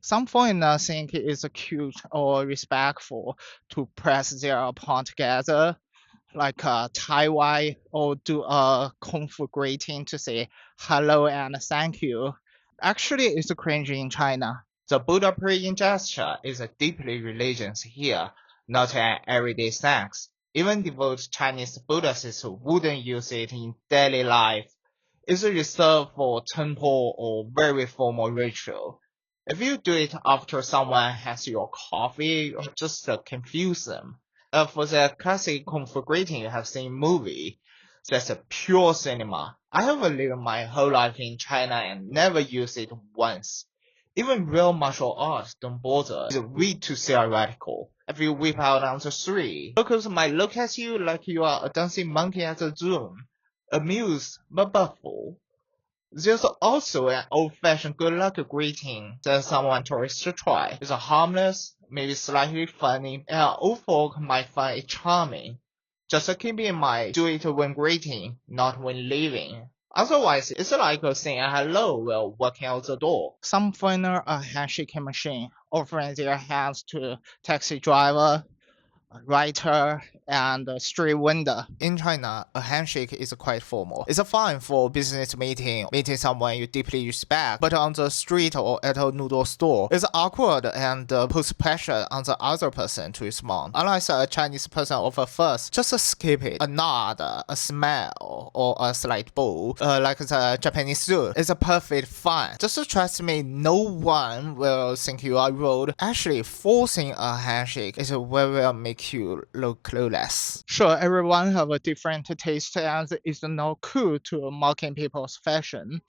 Some foreigners think it is cute or respectful to press their palm together, like a Taiwan, or do a kung fu greeting to say hello and thank you. Actually, it's cringe in China. The Buddha praying gesture is a deeply religious here, not an everyday thanks. Even devout Chinese Buddhists wouldn't use it in daily life. It's reserved for temple or very formal ritual. If you do it after someone has your coffee, or just confuse them. For the classic kung fu greeting you have seen in movie, that's a pure cinema. I have lived my whole life in China and never used it once. Even real martial arts don't bother. It's way too theoretical. If you whip out on the street, locals might look at you like you are a dancing monkey at the zoo, amused but baffled. There's also an old-fashioned good luck greeting that someone tourists should try. It's harmless, maybe slightly funny, and old folk might find it charming. Just keep in mind, do it when greeting, not when leaving. Otherwise, it's like saying hello while walking out the door. Some foreigner a handshaking machine, offering their hands to taxi driver, writer, and street vendor. In China, a handshake is quite formal. It's fine for business meeting someone you deeply respect, but on the street or at a noodle store, it's awkward and puts pressure on the other person to respond. Unless a Chinese person offers first, just skip it. A nod, a smile, or a slight bow, like the Japanese do, is a perfect fine. Just trust me, no one will think you are rude. Actually, forcing a handshake is will make you look clueless. Sure, everyone have a different taste and it's not cool to mocking people's fashion.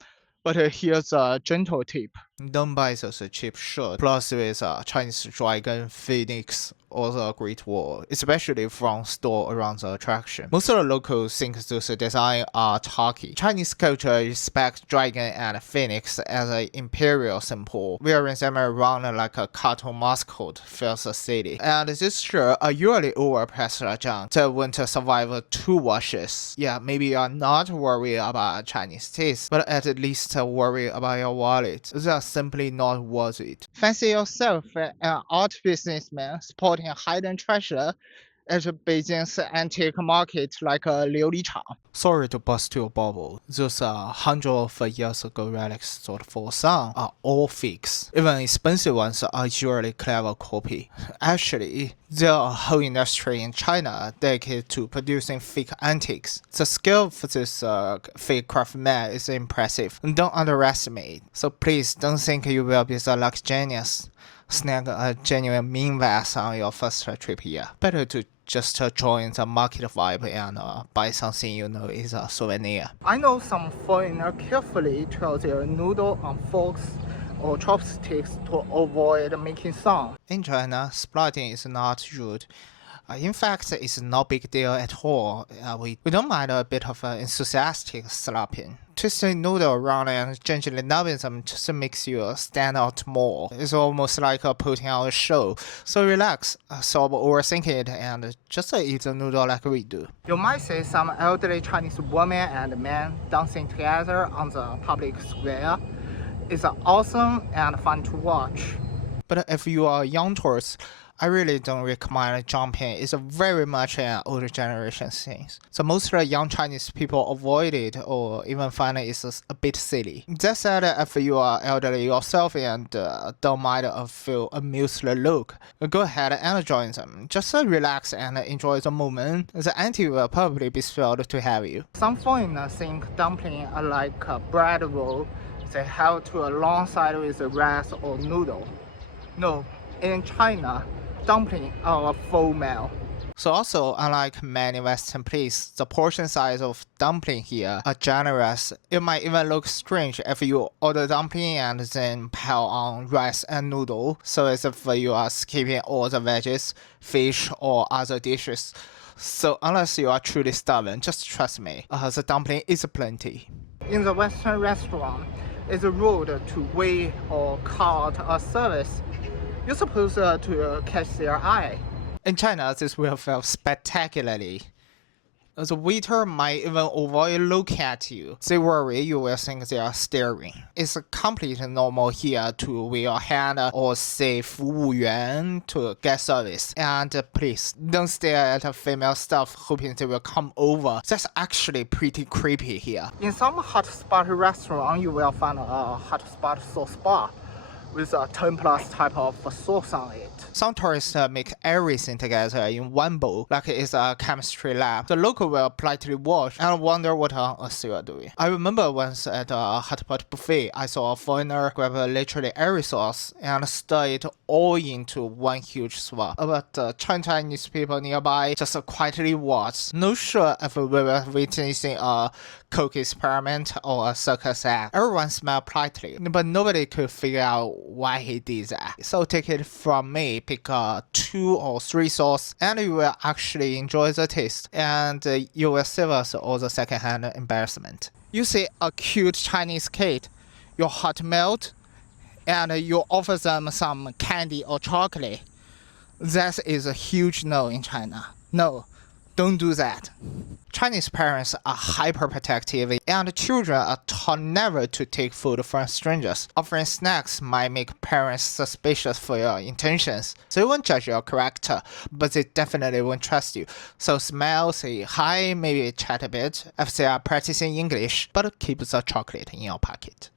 But here's a gentle tip. Don't buy such a cheap shirt. Plus with a Chinese dragon, phoenix, or the Great Wall, especially from store around the attraction. Most of the locals think those designs are tacky. Chinese culture respects dragon and phoenix as an imperial symbol. Wearing them around like a cartoon mascot feels silly. And this shirt are usually overpriced junk that won't survive 2 washes. Yeah, maybe you're not worried about Chinese taste, but at least worry about your wallet. They are simply not worth it. Fancy yourself an art businessman supporting hidden treasure at Beijing's antique market like a Liulichang. Sorry to bust your bubble. Those hundreds of years ago relics sold for some are all fakes. Even expensive ones are usually clever copy. Actually, there are a whole industry in China dedicated to producing fake antiques. The skill of this fake craftsman is impressive. Don't underestimate. So please don't think you will be the luck genius. Snag a genuine mean vest on your first trip here. Better to just join the market vibe and buy something you know is a souvenir. I know some foreigners carefully try their noodle on forks or chopsticks to avoid making sound. In China, splatting is not rude. In fact, it's no big deal at all. We don't mind a bit of enthusiastic slapping. Twisting noodle around and gently nubbing them just makes you stand out more. It's almost like putting on a show. So relax, stop overthinking it, and just eat the noodle like we do. You might see some elderly Chinese women and men dancing together on the public square. It's awesome and fun to watch. But if you are a young tourist, I really don't recommend jumping. It's very much an older generation thing. So most of the young Chinese people avoid it or even find it is a bit silly. That said, if you are elderly yourself and don't mind a few amused look, go ahead and join them. Just relax and enjoy the moment. The auntie will probably be thrilled to have you. Some foreigners think dumpling are like a bread roll. They have to alongside with rice or noodle. No, in China, dumpling are a full meal. So also, unlike many Western places, the portion size of dumpling here are generous. It might even look strange if you order dumpling and then pile on rice and noodle, so as if you are skipping all the veggies, fish, or other dishes. So unless you are truly stubborn, just trust me, the dumpling is plenty. In the Western restaurant, it's rude to wait or cart a service. You're supposed to catch their eye. In China, this will feel spectacularly. The waiter might even avoid looking at you. They worry you will think they are staring. It's completely normal here to wave your hand or say 服务员 to get service. And please, don't stare at female staff hoping they will come over. That's actually pretty creepy here. In some hot spot restaurant, you will find a hot spot sauce bar with a 10 plus type of sauce on it. Some tourists make everything together in one bowl, like it's a chemistry lab. The local will politely watch and wonder what us you are doing. I remember once at a hot pot buffet, I saw a foreigner grab literally every sauce and stir it all into one huge swab. But Chinese people nearby just quietly watched. Not sure if we were witnessing a Coke experiment or a circus act. Everyone smiled politely, but nobody could figure out why he did that. So take it from me, pick 2 or 3 sauce and you will actually enjoy the taste, and you will save us all the secondhand embarrassment. You see a cute Chinese kid, your heart melt, and you offer them some candy or chocolate. That is a huge no in China. No, don't do that. Chinese parents are hyperprotective and children are taught never to take food from strangers. Offering snacks might make parents suspicious for your intentions. They won't judge your character, but they definitely won't trust you. So smile, say hi, maybe chat a bit if they are practicing English, but keep the chocolate in your pocket.